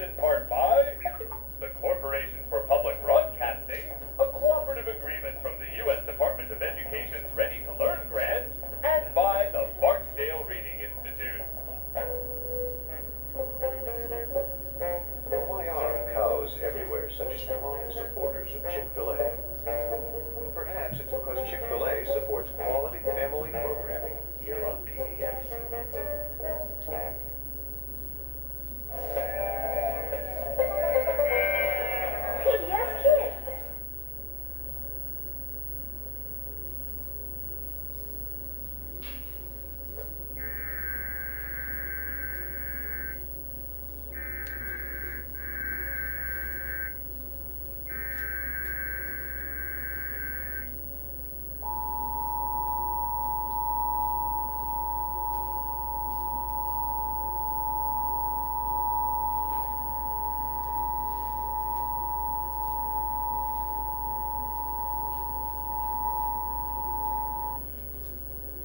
in part by the Corporation for Public Broadcasting, a cooperative agreement from the U.S. Department of Education's Ready to Learn grant, and by the Barksdale Reading Institute. Why are cows everywhere such strong supporters of Chick-fil-A? Perhaps it's because Chick-fil-A supports quality family programming here on PBS. PBS Kids.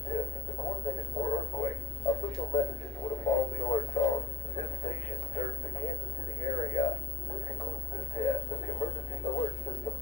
This is the coordinated for earthquake. Official messages would have followed the alert tone. This station serves the Kansas City area. This concludes this test of the emergency alert system.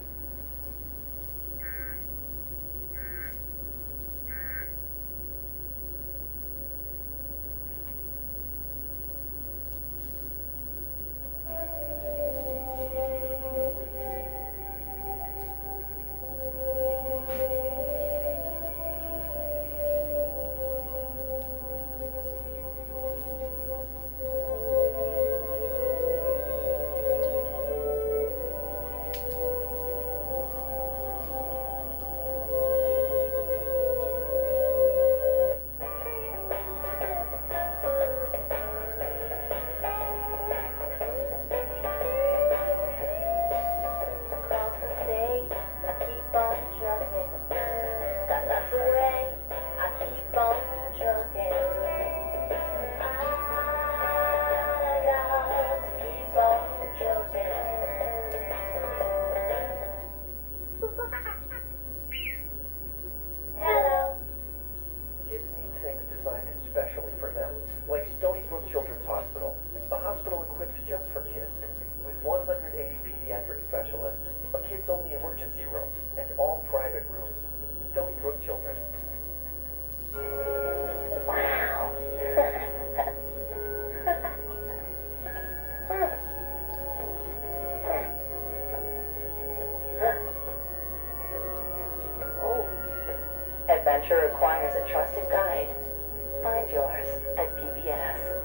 Across the state, I keep on trucking. Got lots of way, I keep on trucking. I got to keep on trucking. Hello. Kids need things designed especially for them, like Stony Brook Children's Hospital, a hospital equipped just for kids, with 180 pediatric specialists, a kids-only emergency room, and all private rooms. Stony Brook Children. Wow. Oh, adventure requires a trusted guide. Find yours at PBS.